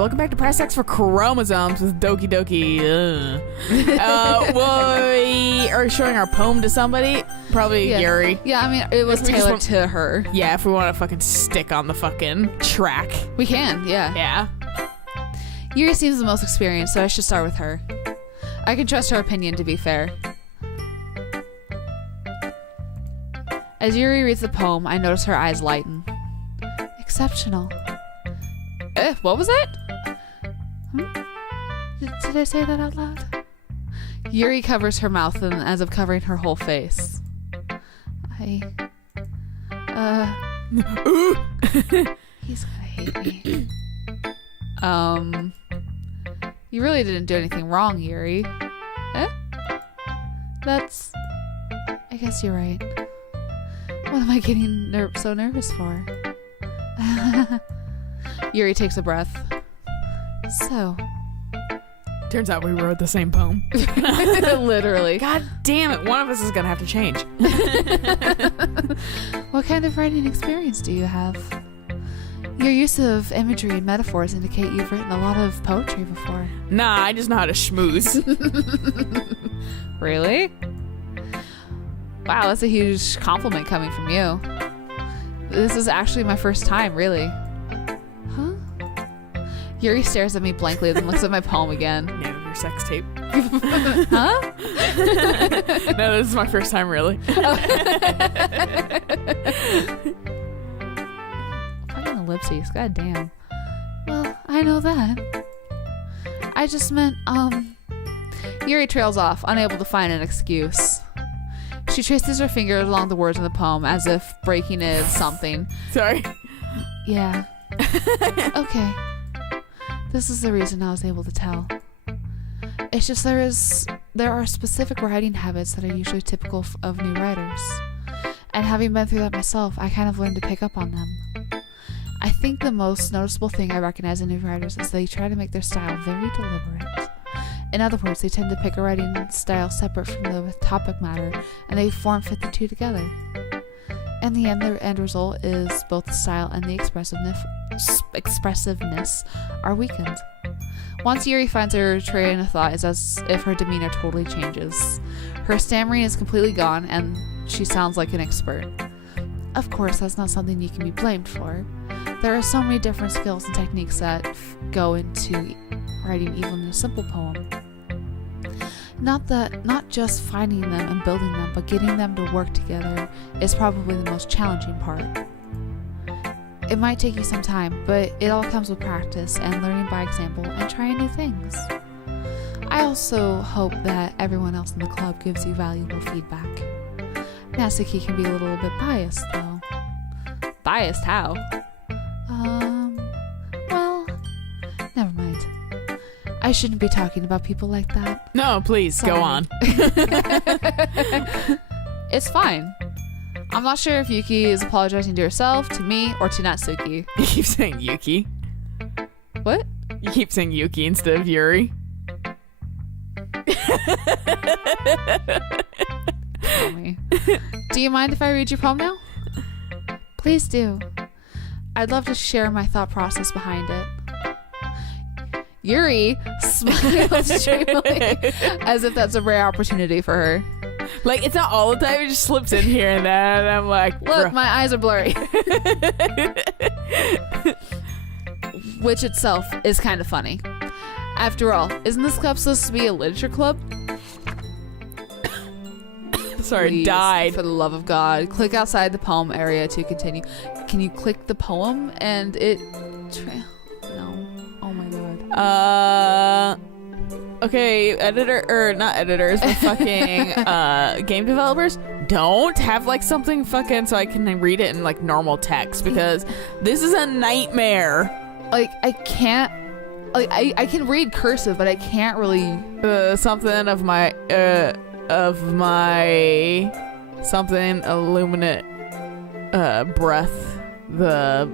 welcome back to Press X for Chromosomes with Doki Doki. We are showing our poem to somebody, probably Yuri. Yeah, I mean, it was tailored to her. Yeah, if we want to fucking stick on the fucking track. We can, yeah. Yeah. Yuri seems the most experienced, so I should start with her. I can trust her opinion, to be fair. As Yuri reads the poem, I notice her eyes lighten. Exceptional. What was that? Did I say that out loud? Yuri covers her mouth and as if covering her whole face. He's gonna hate me. You really didn't do anything wrong, Yuri. That's... I guess you're right. What am I getting so nervous for? Yuri takes a breath. So. Turns out we wrote the same poem. Literally. God damn it, one of us is gonna have to change. What kind of writing experience do you have? Your use of imagery and metaphors indicate you've written a lot of poetry before. Nah, I just know how to schmooze. Really? Wow, that's a huge compliment coming from you. This is actually my first time, really. Huh? Yuri stares at me blankly, then looks at my poem again. Name of your sex tape. Huh? No, this is my first time, really. Fucking ellipses, goddamn. Well, I know that. I just meant, Yuri trails off, unable to find an excuse. She traces her fingers along the words in the poem as if breaking is something. Sorry. Yeah. Okay. This is the reason I was able to tell. It's just there are specific writing habits that are usually typical of new writers. And having been through that myself, I kind of learned to pick up on them. I think the most noticeable thing I recognize in new writers is they try to make their style very deliberate. In other words, they tend to pick a writing style separate from the topic matter, and they form-fit the two together. In the end, the end result is both the style and the expressiveness are weakened. Once Yuri finds her train of thought, it's as if her demeanor totally changes. Her stammering is completely gone, and she sounds like an expert. Of course, that's not something you can be blamed for. There are so many different skills and techniques that go into writing even a simple poem. Not just finding them and building them, but getting them to work together is probably the most challenging part. It might take you some time, but it all comes with practice and learning by example and trying new things. I also hope that everyone else in the club gives you valuable feedback. Natsuki can be a little bit biased, though. Biased? How? Well, never mind. I shouldn't be talking about people like that. No, please, Sorry. go on. It's fine. I'm not sure if Yuki is apologizing to herself, to me, or to Natsuki. You keep saying Yuki. What? You keep saying Yuki instead of Yuri. Tell me. Do you mind if I read your poem now? Please do. I'd love to share my thought process behind it. Yuri smiles dreamily, as if that's a rare opportunity for her. Like, it's not all the time, it just slips in here and there, and I'm like, look, my eyes are blurry. Which itself is kind of funny. After all, isn't this club supposed to be a literature club? Sorry, Please, died. For the love of God, click outside the poem area to continue. Can you click the poem and it... No. Oh my god. Okay, not editors, but fucking, game developers, don't have, like, something fucking so I can read it in, like, normal text, because this is a nightmare. Like, I can't... Like, I can read cursive, but I can't really... Something of my something illuminate, breath, the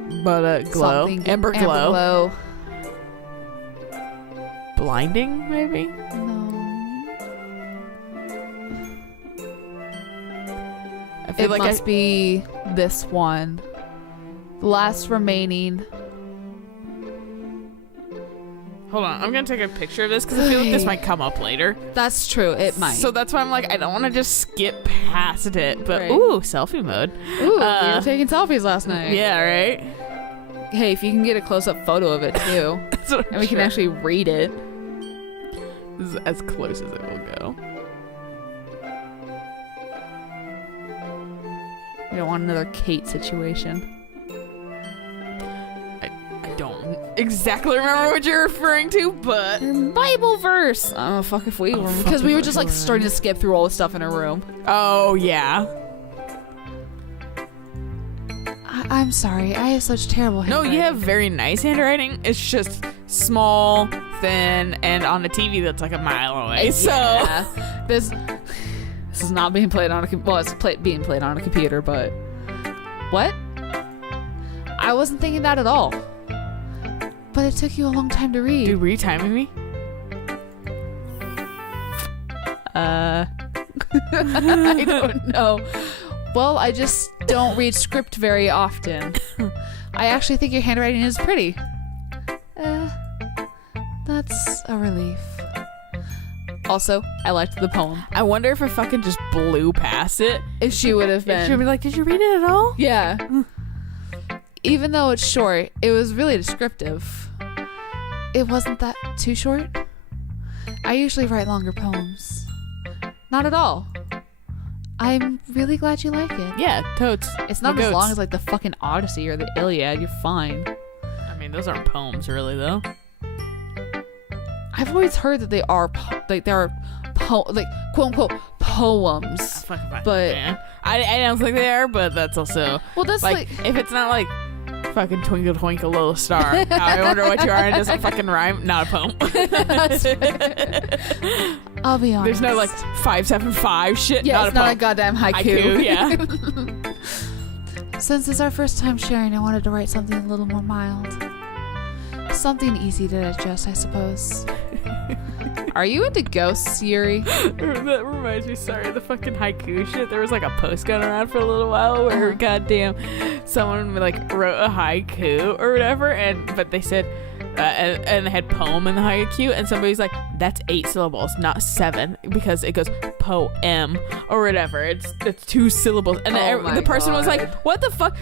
glow, amber glow. Blinding, maybe? No. I feel It must be this one. The last remaining Hold on. I'm going to take a picture of this because I feel like this might come up later. That's true. It might. So that's why I'm like, I don't want to just skip past it. But, Right. ooh, selfie mode. Ooh, we were taking selfies last night. Yeah, right? Hey, if you can get a close-up photo of it, too. That's what I'm And we can sure. actually read it. This is as close as it will go. We don't want another Kate situation. I don't exactly remember what you're referring to, but... Bible verse! Oh, fuck if we were. Because we were just, like, starting to skip through all the stuff in her room. Oh, yeah. I'm sorry. I have such terrible No, handwriting. you have very nice handwriting. It's just small, thin, and on a TV that's like a mile away. So Yeah. This is not being played on a well, it's being played on a computer, but what? I wasn't thinking that at all. But it took you a long time to read. dude, were you timing me? I don't know. Well, I just don't read script very often. I actually think your handwriting is pretty. That's a relief. Also, I liked the poem. I wonder if I fucking just blew past it. If she would have been. She'd be like, did you read it at all? Yeah. Even though it's short, it was really descriptive. It wasn't that too short. I usually write longer poems. Not at all. I'm really glad you like it. Yeah, totes. It's not The as long goats. as like the fucking Odyssey or the Iliad. You're fine. I mean, those aren't poems, really, though. I've always heard that they are like quote unquote poems. Fucking fine, But- man. I don't think they are, but that's also Well, that's like if it's not like fucking twinkle twinkle little star. I wonder what you are. And it doesn't fucking rhyme. Not a poem. I'll be honest. There's no like 575 shit. Yeah, not it's a not poem. a goddamn haiku. Yeah. Since it's our first time sharing, I wanted to write something a little more mild. Something easy to digest, I suppose. Are you into ghosts, Yuri? That reminds me, sorry, the fucking haiku shit. There was like a post going around for a little while where goddamn someone like wrote a haiku or whatever, but they said and they had poem in the haiku, and somebody's like, that's 8 syllables, not 7, because it goes poem or whatever. It's 2 syllables, and the person was like, what the fuck?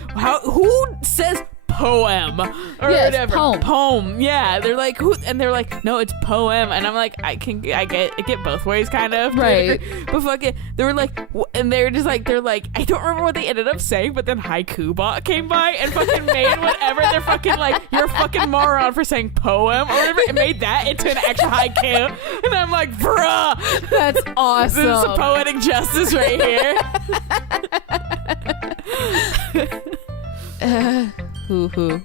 Who says poem or whatever? Poem. Yeah, they're like, who? And they're like, no, it's poem. And I'm like, I get both ways, kind of, right? But fucking, they were like, and they were just like, they're like, I don't remember what they ended up saying, but then Haiku Bot came by and fucking made whatever. They're fucking like, you're a fucking moron for saying poem or whatever. It made that into an actual haiku, and I'm like, bruh, That's awesome. this is poetic justice right here. Hoo.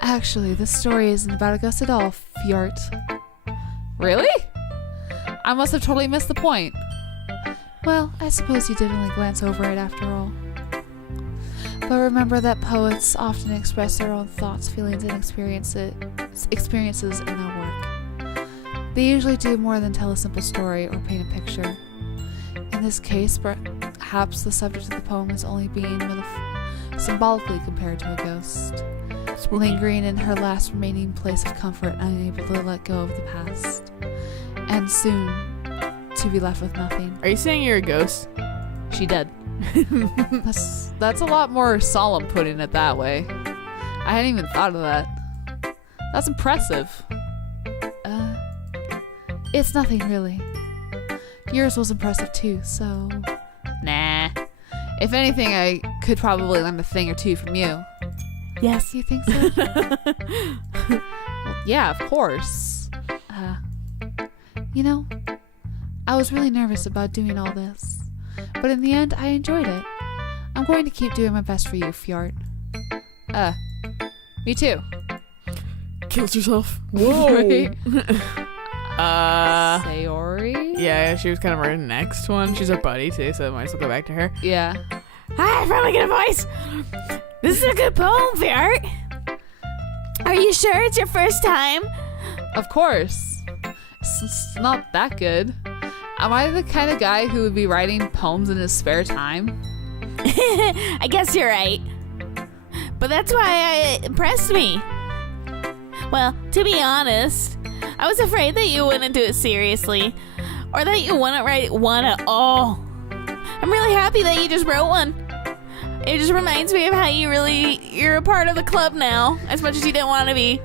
Actually, this story isn't about a ghost at all, Fjord. Really? I must have totally missed the point. Well, I suppose you did only glance over it after all. But remember that poets often express their own thoughts, feelings, and experiences in their work. They usually do more than tell a simple story or paint a picture. In this case, perhaps the subject of the poem is only being symbolically compared to a ghost, lingering in her last remaining place of comfort, unable to let go of the past, and soon to be left with nothing. Are you saying you're a ghost? She dead. That's a lot more solemn putting it that way. I hadn't even thought of that. That's impressive. It's nothing really. Yours was impressive too, so nah. If anything, I could probably learn a thing or two from you. Yes. You think so? Well, yeah, of course. You know, I was really nervous about doing all this, but in the end, I enjoyed it. I'm going to keep doing my best for you, Fjord. Me too. Kills herself. Whoa. Right? Sayori? Yeah, she was kind of our next one. She's our buddy too, so I might as well go back to her. Yeah. Hi, I finally get a voice. This is a good poem, Fjord. Are you sure it's your first time? Of course. It's not that good. Am I the kind of guy who would be writing poems in his spare time? I guess you're right. But that's why it impressed me. Well, to be honest, I was afraid that you wouldn't do it seriously, or that you wouldn't write one at all. I'm really happy that you just wrote one. It just reminds me of how you're a part of the club now, as much as you didn't want to be.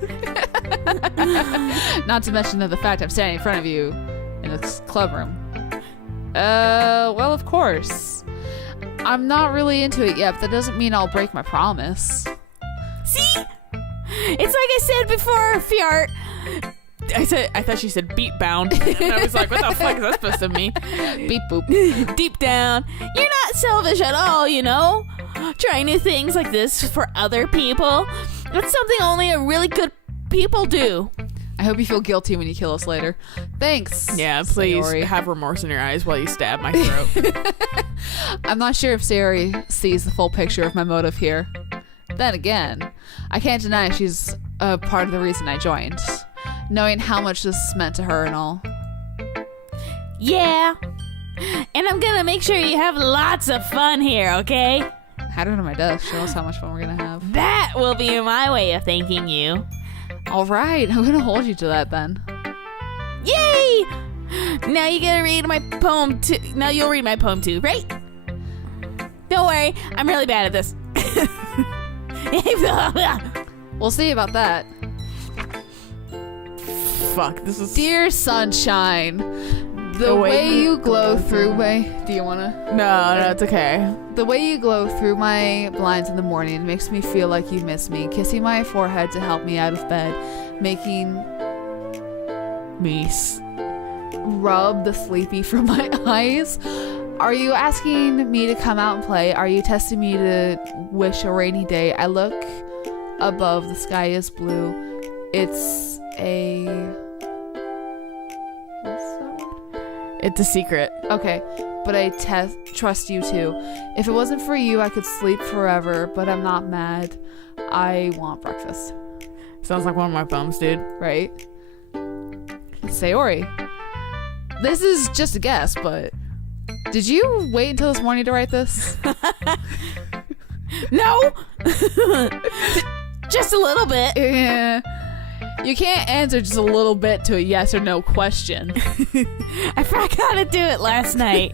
Not to mention the fact I'm standing in front of you in this club room. Well, of course. I'm not really into it yet, but that doesn't mean I'll break my promise. See? It's like I said before, Fjart. I thought she said beat bound. And I was like, what the fuck is that supposed to mean? Beep boop. Deep down, you're not selfish at all, you know? Trying new things like this for other people. It's something only a really good people do. I hope you feel guilty when you kill us later. Thanks. Yeah, please Sayori. have remorse in your eyes while you stab my throat. I'm not sure if Sayori sees the full picture of my motive here. Then again, I can't deny she's a part of the reason I joined. Knowing how much this meant to her and all. Yeah. And I'm gonna make sure you have lots of fun here, okay? Had it on my desk. Show us how much fun we're gonna have. That will be my way of thanking you. All right, I'm gonna hold you to that then. Yay! Now you gotta read my poem too. Now you'll read my poem too, right? Don't worry, I'm really bad at this. We'll see about that. Fuck, this is... Dear sunshine, the way you glow through my... Do you wanna? No, it's okay. The way you glow through my blinds in the morning makes me feel like you miss me. Kissing my forehead to help me out of bed. Making... Meese. Rub the sleepy from my eyes. Are you asking me to come out and play? Are you testing me to wish a rainy day? I look above, the sky is blue. It's a... What's that one? It's a secret. Okay, but I trust you too. If it wasn't for you, I could sleep forever, but I'm not mad. I want breakfast. Sounds like one of my poems, dude. Right? Sayori. This is just a guess, but did you wait until this morning to write this? No! Just a little bit. Yeah. You can't answer just a little bit to a yes or no question. I forgot to do it last night.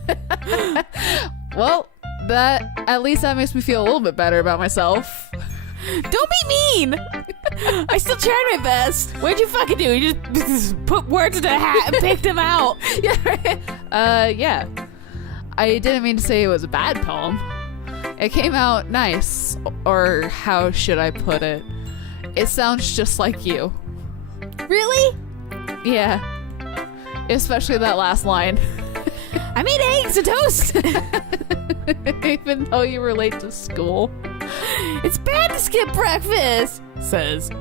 Well, at least that makes me feel a little bit better about myself. Don't be mean. I still tried my best. What'd you fucking do? You just put words in a hat and picked them out. Yeah. I didn't mean to say it was a bad poem. It came out nice, or how should I put it? It sounds just like you. Really? Yeah. Especially that last line. I made eggs and toast. Even though you were late to school. It's bad to skip breakfast, says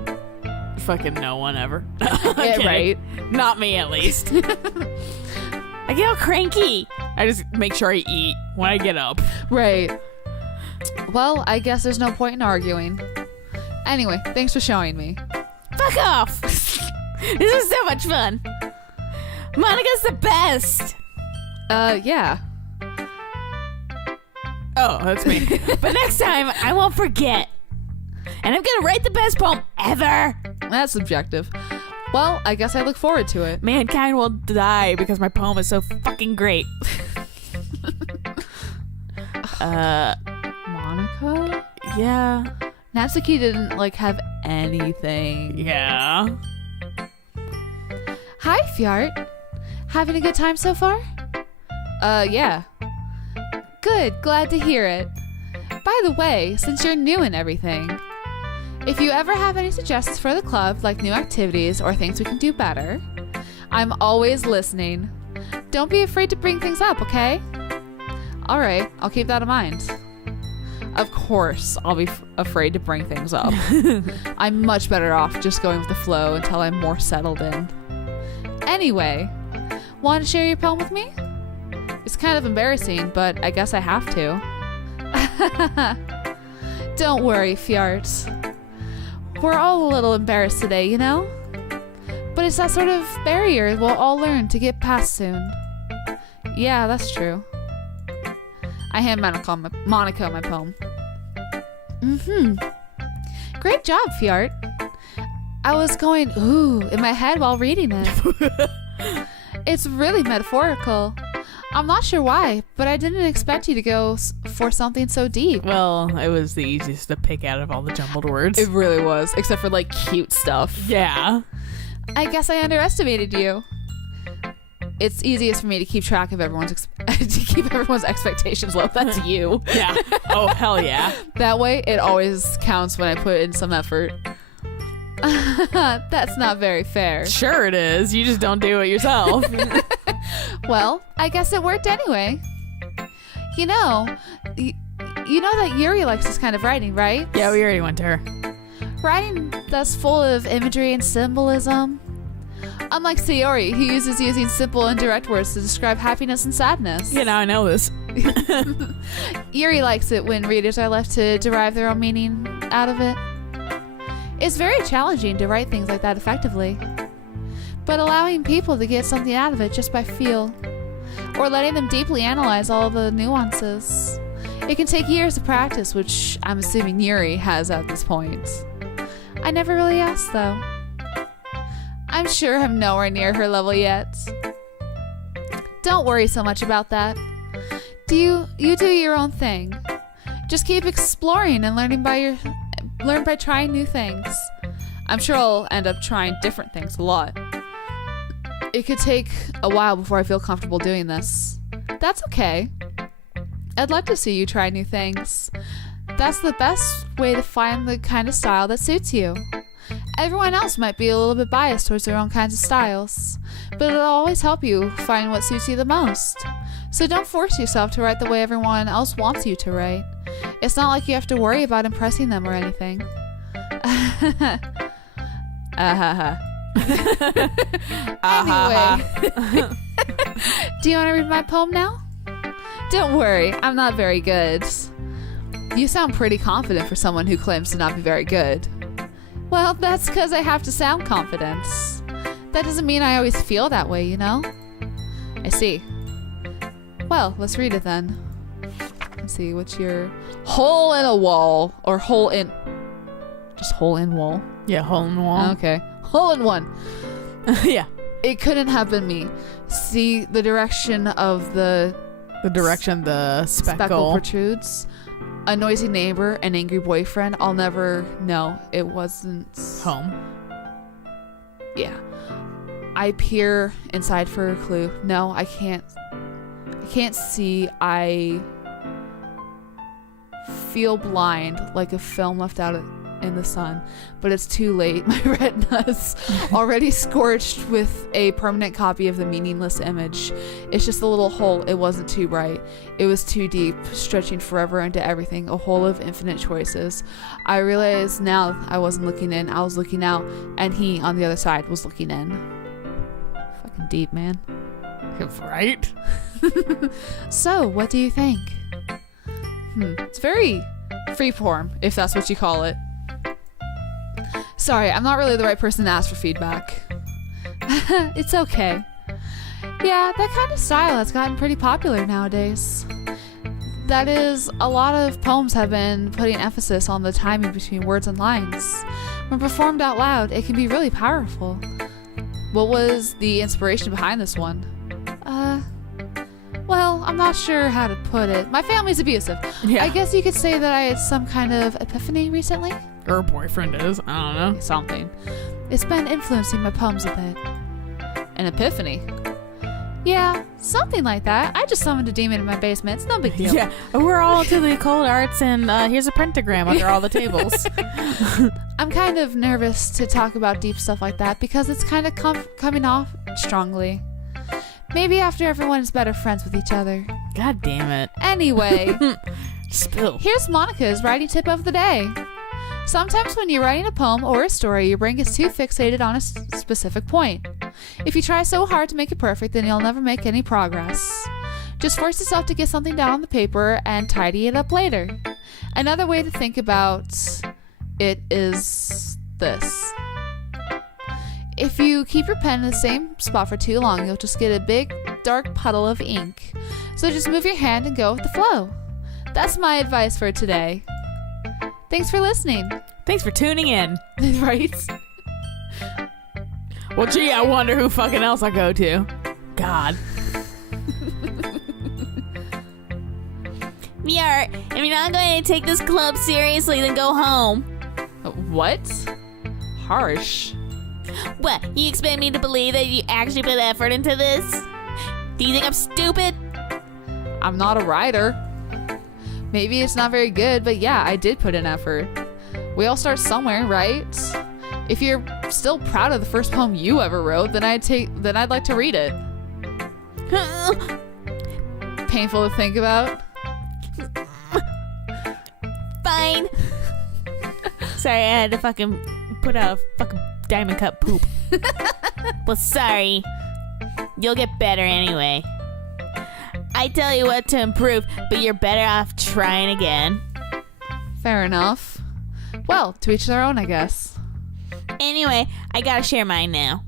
fucking no one ever. Yeah, right. Not me, at least. I get all cranky. I just make sure I eat when I get up. Right. Well, I guess there's no point in arguing. Anyway, thanks for showing me. Fuck off. This is so much fun. Monica's the best. Yeah. Oh, that's me. But next time, I won't forget. And I'm gonna write the best poem ever. That's subjective. Well, I guess I look forward to it. Mankind will die because my poem is so fucking great. Monica? Yeah. Natsuki didn't, have anything. Yeah. Hi, Fjart. Having a good time so far? Yeah. Good, glad to hear it. By the way, since you're new and everything, if you ever have any suggestions for the club, like new activities or things we can do better, I'm always listening. Don't be afraid to bring things up, okay? Alright, I'll keep that in mind. Of course, I'll be afraid to bring things up. I'm much better off just going with the flow until I'm more settled in. Anyway, want to share your poem with me? It's kind of embarrassing, but I guess I have to. Don't worry, Fjart. We're all a little embarrassed today, you know? But it's that sort of barrier we'll all learn to get past soon. Yeah, that's true. I hand Monica my poem. Great job, Fjart. I was going, ooh, in my head while reading it. It's really metaphorical. I'm not sure why, but I didn't expect you to go for something so deep. Well, it was the easiest to pick out of all the jumbled words. It really was, except for like cute stuff. Yeah. I guess I underestimated you. It's easiest for me to keep track of everyone's expectations low. That's you. Yeah. Oh, hell yeah. That way, it always counts when I put in some effort. That's not very fair. Sure it is. You just don't do it yourself. Well, I guess it worked anyway. You know that Yuri likes this kind of writing, right? Yeah, we already went to her. Writing that's full of imagery and symbolism. Unlike Sayori, who uses using simple and direct words to describe happiness and sadness. Yeah, now I know this. Yuri likes it when readers are left to derive their own meaning out of it. It's very challenging to write things like that effectively. But allowing people to get something out of it just by feel, or letting them deeply analyze all of the nuances. It can take years of practice, which I'm assuming Yuri has at this point. I never really asked, though. I'm sure I'm nowhere near her level yet. Don't worry so much about that. You do your own thing. Just keep exploring and learn by trying new things. I'm sure I'll end up trying different things a lot. It could take a while before I feel comfortable doing this. That's okay. I'd love to see you try new things. That's the best way to find the kind of style that suits you. Everyone else might be a little bit biased towards their own kinds of styles, but it'll always help you find what suits you the most. So don't force yourself to write the way everyone else wants you to write. It's not like you have to worry about impressing them or anything. Anyway, do you want to read my poem now? Don't worry, I'm not very good. You sound pretty confident for someone who claims to not be very good. Well, that's because I have to sound confident. That doesn't mean I always feel that way, you know? I see. Well, let's read it then. Let's see, what's your hole in a wall? Or hole in... Just hole in wall? Yeah, hole in the wall. Okay. Hole in one. Yeah. It couldn't have been me. See the direction of the direction the speckle protrudes. A noisy neighbor, an angry boyfriend. I'll never know. It wasn't home. Yeah. I peer inside for a clue. No, I can't see. I feel blind, like a film left out in the sun, but it's too late. My retina's already scorched with a permanent copy of the meaningless image. It's just a little hole. It wasn't too bright. It was too deep, stretching forever into everything, a hole of infinite choices. I realize now I wasn't looking in, I was looking out, and he on the other side was looking in. Fucking deep, man. Right? So, what do you think? It's very freeform, if that's what you call it. Sorry, I'm not really the right person to ask for feedback. It's okay. Yeah, that kind of style has gotten pretty popular nowadays. That is, a lot of poems have been putting emphasis on the timing between words and lines. When performed out loud, it can be really powerful. What was the inspiration behind this one? Well, I'm not sure how to put it. My family's abusive. Yeah. I guess you could say that I had some kind of epiphany recently. Her boyfriend is. I don't know. Something. It's been influencing my poems a bit. An epiphany? Yeah, something like that. I just summoned a demon in my basement. It's no big deal. Yeah, we're all to the occult arts, and here's a pentagram under all the tables. I'm kind of nervous to talk about deep stuff like that because it's kind of coming off strongly. Maybe after everyone is better friends with each other. God damn it. Anyway. Spill. Here's Monica's writing tip of the day. Sometimes when you're writing a poem or a story, your brain gets too fixated on a specific point. If you try so hard to make it perfect, then you'll never make any progress. Just force yourself to get something down on the paper and tidy it up later. Another way to think about it is this. If you keep your pen in the same spot for too long, you'll just get a big, dark puddle of ink. So just move your hand and go with the flow. That's my advice for today. Thanks for listening. Thanks for tuning in. Right? Well, gee, I wonder who fucking else I go to. God. Yeah, if you're not going to take this club seriously, then go home. What? Harsh. What, you expect me to believe that you actually put effort into this? Do you think I'm stupid? I'm not a writer. Maybe it's not very good, but yeah, I did put in effort. We all start somewhere, right? If you're still proud of the first poem you ever wrote, then I'd like to read it. Painful to think about. Fine. Sorry, I had to fucking put out a fucking diamond cut poop. Well, sorry. You'll get better anyway. I tell you what to improve, but you're better off trying again. Fair enough. Well, to each their own, I guess. Anyway, I gotta share mine now.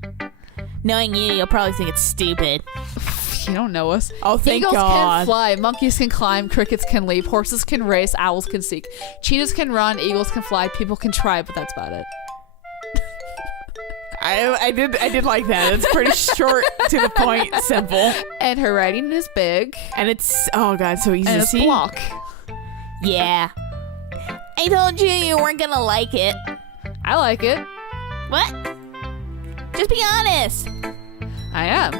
Knowing you, you'll probably think it's stupid. You don't know us. Oh, thank Eagles God. can fly, monkeys can climb, crickets can leap, horses can race, owls can seek, cheetahs can run, eagles can fly, people can try, but that's about it. I did like that. It's pretty short, to the point, simple. And her writing is big. And it's, oh God, so easy And to it's see. block. Yeah. I told you weren't gonna like it. I like it. What? Just be honest. I am.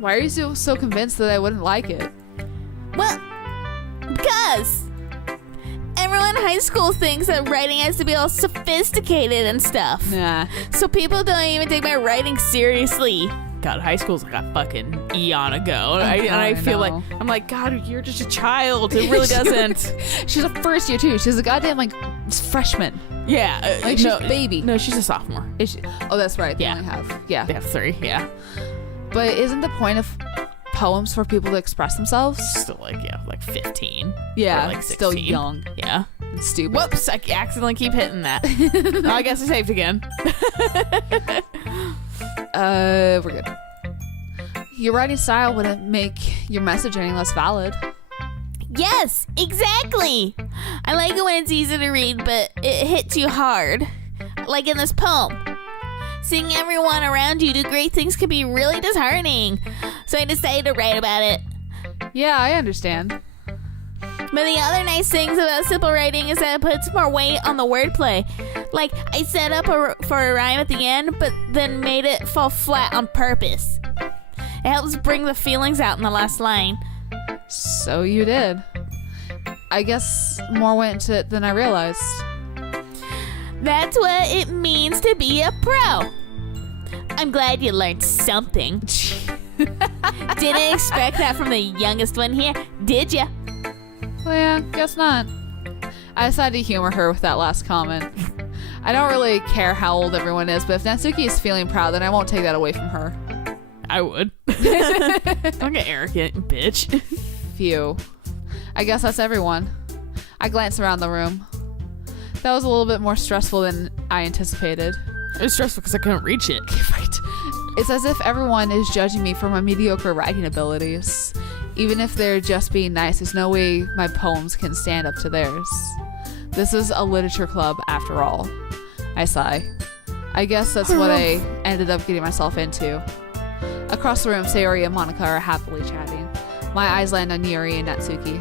Why are you so convinced that I wouldn't like it? Well, because everyone in high school thinks that writing has to be all sophisticated and stuff. Nah. So people don't even take my writing seriously. God, high school's like a fucking eon ago. And I feel like, know. I'm like, God, you're just a child. It really doesn't. She's a first year too. She's a goddamn freshman. Yeah. Like she's a baby. No, she's a sophomore. Is she? Oh, that's right. They Yeah. only have. Yeah. They have 3, yeah. But isn't the point of poems for people to express themselves? Still like, yeah, like 15. Yeah. Or like 16. Still young. Yeah. And stupid. Whoops, I accidentally keep hitting that. Oh, I guess I saved again. We're good. Your writing style wouldn't make your message any less valid. Yes, exactly. I like it when it's easy to read, but it hits you hard. Like in this poem. Seeing everyone around you do great things can be really disheartening. So I decided to write about it. Yeah, I understand. But the other nice things about simple writing is that it puts more weight on the wordplay. Like, I set up for a rhyme at the end, but then made it fall flat on purpose. It helps bring the feelings out in the last line. So you did. I guess more went into it than I realized. That's what it means to be a pro. I'm glad you learned something. Didn't expect that from the youngest one here, did ya? Well, yeah, guess not. I decided to humor her with that last comment. I don't really care how old everyone is, but if Natsuki is feeling proud, then I won't take that away from her. I would. Don't get arrogant, bitch. Phew. I guess that's everyone. I glanced around the room. That was a little bit more stressful than I anticipated. It was stressful because I couldn't reach it. Right. It's as if everyone is judging me for my mediocre writing abilities. Even if they're just being nice, there's no way my poems can stand up to theirs. This is a literature club after all. I sigh. I guess that's what I ended up getting myself into. Across the room, Sayori and Monica are happily chatting. My eyes land on Yuri and Natsuki.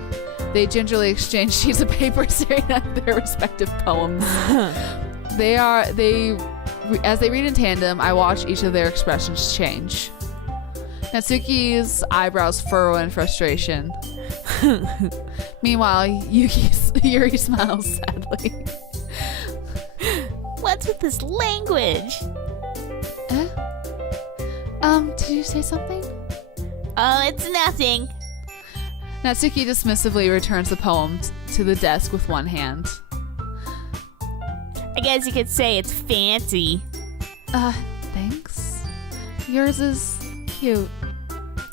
They gingerly exchange sheets of paper staring at their respective poems. As they read in tandem, I watch each of their expressions change. Natsuki's eyebrows furrow in frustration. Meanwhile, Yuri smiles sadly. What's with this language? Did you say something? Oh, it's nothing. Natsuki dismissively returns the poem to the desk with one hand. I guess you could say it's fancy. Thanks. Yours is cute.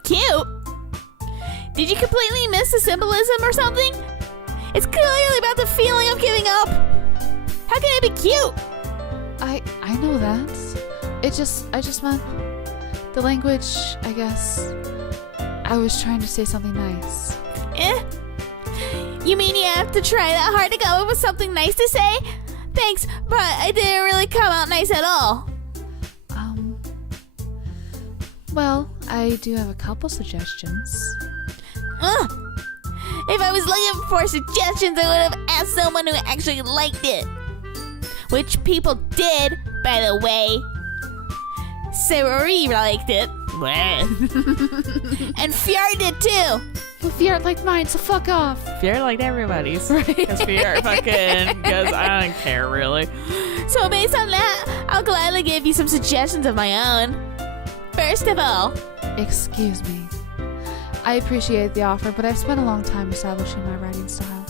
Cute? Did you completely miss the symbolism or something? It's clearly about the feeling of giving up. How can it be cute? I know that. I just meant the language, I guess. I was trying to say something nice. You mean you have to try that hard to come up with something nice to say? Thanks, but I didn't really come out nice at all. Well, I do have a couple suggestions. Ugh. If I was looking for suggestions, I would have asked someone who actually liked it. Which people did, by the way. Sarah liked it. And Fjord did too. Well, Fjord liked mine, so fuck off. Fjord liked everybody's. Because Fjord fucking, because I don't care really. So based on that, I'll gladly give you some suggestions of my own. First of all, Excuse me. I appreciate the offer, but I've spent a long time establishing my writing style.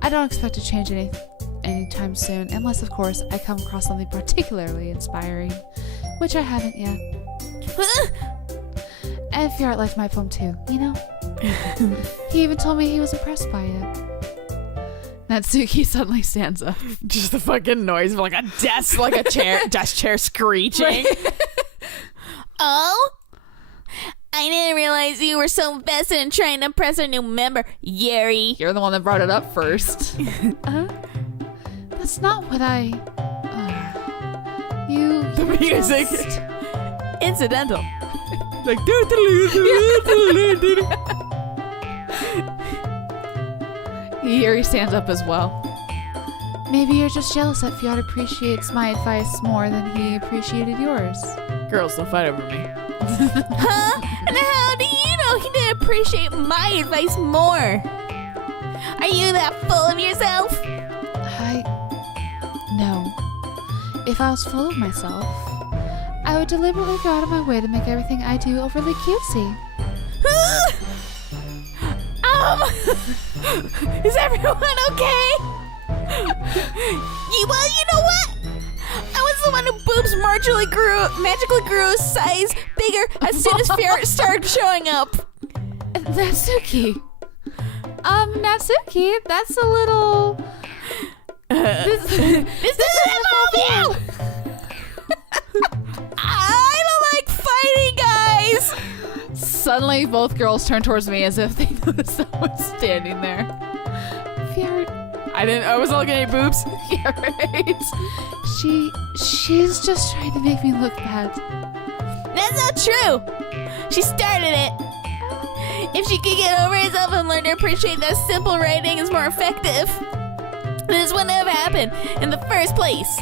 I don't expect to change anytime soon, unless, of course, I come across something particularly inspiring, which I haven't yet. And Fjord liked my poem too, you know? He even told me he was impressed by it. Natsuki suddenly stands up. Just the fucking noise of like a desk, like a desk chair screeching. oh? I didn't realize you were so invested in trying to impress our new member, Yuri. You're the one that brought it up first. That's not what I... The music. Incidental. Like Yuri stands up as well. Maybe you're just jealous that Fjord appreciates my advice more than he appreciated yours. Girls, don't fight over me. Huh? And how do you know he didn't appreciate my advice more? Are you that full of yourself? No. If I was full of myself, I would deliberately go out of my way to make everything I do overly cutesy. Is everyone okay? Well, you know what? I was the one who boobs magically grew a size bigger as soon as Ferret started showing up. Natsuki. Natsuki, that's a little... This doesn't involve you! I don't like fighting, guys! Suddenly, both girls turn towards me as if they noticed someone standing there. Fjord. I wasn't looking at your boobs. Yeah, right. She's just trying to make me look bad. That's not true! She started it! If she could get over herself and learn to appreciate that simple writing is more effective, this wouldn't have happened in the first place.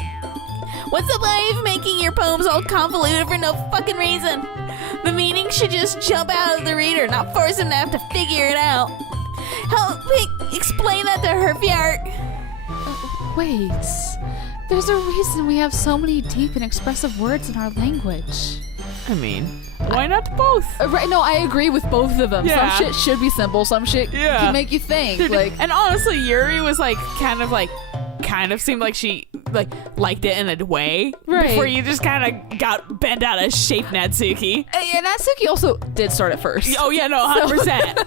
What's the point of making your poems all convoluted for no fucking reason? The meaning should just jump out of the reader, not force him to have to figure it out. Help me explain that to her, Fjord. Wait. There's a reason we have so many deep and expressive words in our language. I mean, why not both? Right, no, I agree with both of them. Yeah. Some shit should be simple, some shit can make you think. Dude, like, and honestly, Yuri was kind of seemed like she liked it in a way. Right. Before you just kind of got bent out of shape, Natsuki. and Natsuki also did start it first. Oh yeah, no, 100%.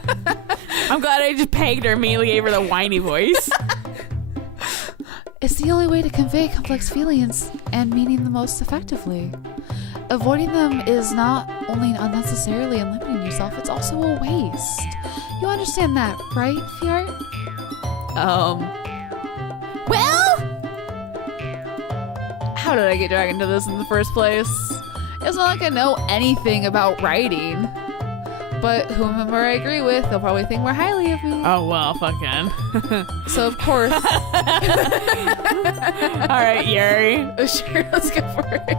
I'm glad I just pegged her and immediately gave her the whiny voice. It's the only way to convey complex feelings and meaning the most effectively. Avoiding them is not only unnecessarily and limiting yourself, it's also a waste. You understand that, right, Fjord? Well, how did I get dragged into this in the first place? It's not like I know anything about writing. But whomever I agree with, they'll probably think more highly of me. Oh well, fucking. So of course. All right, Yuri. Sure, let's go for it.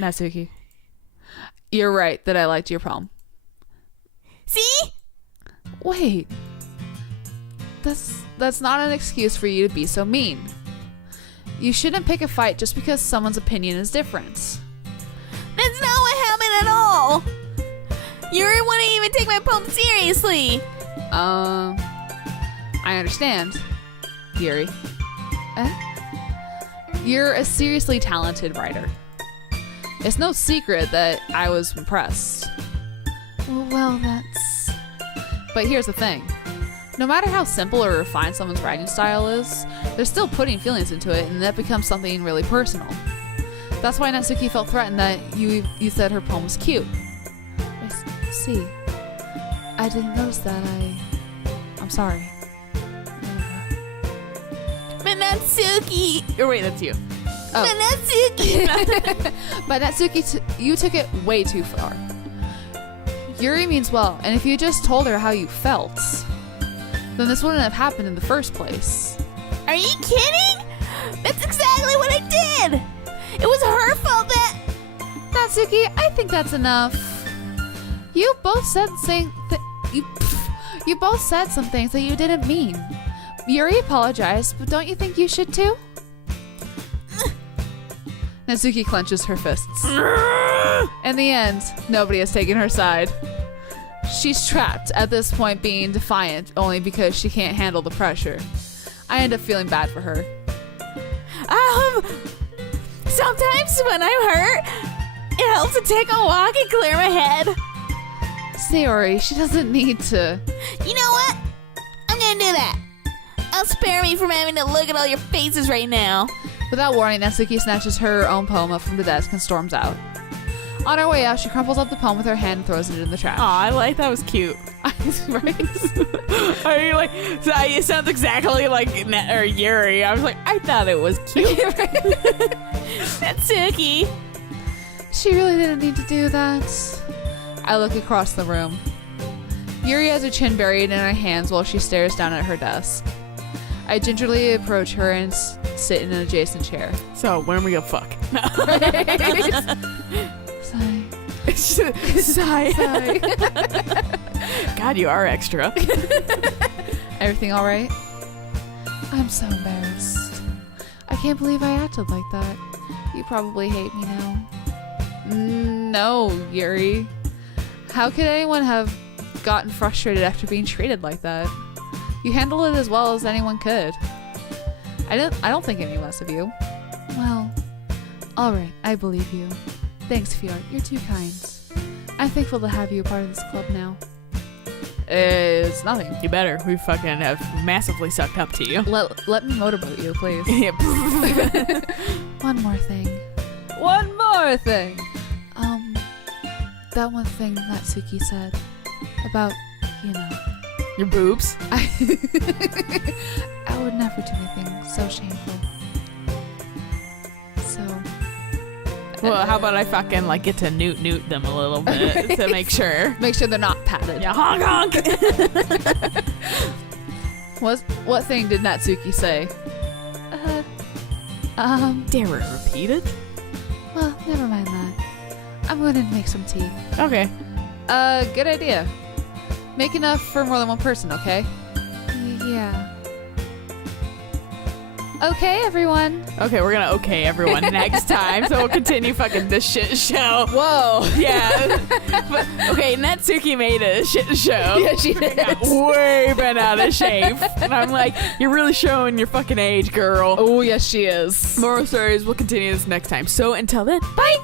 Natsuki, you're right that I liked your poem. see? Wait. That's not an excuse for you to be so mean. You shouldn't pick a fight just because someone's opinion is different. That's not what happened at all. Yuri wouldn't even take my poem seriously. I understand, Yuri. You're a seriously talented writer. It's no secret that I was impressed. Well, that's... But here's the thing. No matter how simple or refined someone's writing style is, they're still putting feelings into it, and that becomes something really personal. That's why Natsuki felt threatened that you said her poem was cute. I see. I didn't notice that. I'm sorry. But Natsuki... Or wait, that's you. Oh. Natsuki. But Natsuki, you took it way too far. Yuri means well, and if you just told her how you felt, then this wouldn't have happened in the first place. Are you kidding? That's exactly what I did. It was her fault that... Natsuki, I think that's enough. You both said you both said some things that you didn't mean. Yuri apologized, but don't you think you should too? Natsuki clenches her fists. In the end, nobody has taken her side. She's trapped at this point, being defiant only because she can't handle the pressure. I end up feeling bad for her. Sometimes when I'm hurt, it helps to take a walk and clear my head. Sayori, she doesn't need to. You know what? I'm gonna do that. I'll spare me from having to look at all your faces right now. Without warning, Natsuki snatches her own poem up from the desk and storms out. On her way out, she crumples up the poem with her hand and throws it in the trash. Aw, I like that was cute. Right? I mean, like, so it sounds exactly like or Yuri. I was like, I thought it was cute. Natsuki. She really didn't need to do that. I look across the room. Yuri has her chin buried in her hands while she stares down at her desk. I gingerly approach her and sit in an adjacent chair. So, when are we gonna fuck? Sigh. Sigh. Sigh. God, you are extra. Everything all right? I'm so embarrassed. I can't believe I acted like that. You probably hate me now. No, Yuri. How could anyone have gotten frustrated after being treated like that? You handled it as well as anyone could. I don't think any less of you. Well, all right, I believe you. Thanks, Fjord. You're too kind. I'm thankful to have you a part of this club now. It's nothing. You better. We fucking have massively sucked up to you. Let me motorboat you, please. Yeah. One more thing. One more thing. That one thing Natsuki said about, Your boobs. I would never do anything so shameful. So. Well, how about I fucking like get to newt them a little bit to make sure. Make sure they're not padded. Yeah, honk honk. What thing did Natsuki say? Dare repeat it? Well, never mind that. I'm going to make some tea. Okay. Good idea. Make enough for more than one person, okay? Yeah. Okay, everyone. Okay, we're gonna okay everyone next time, so we'll continue fucking this shit show. Whoa. Yeah. But, okay, Natsuki made a shit show. Yeah, she did. Got way bent out of shape. And I'm like, you're really showing your fucking age, girl. Oh, yes, she is. Moral stories, we'll continue this next time. So until then, bye!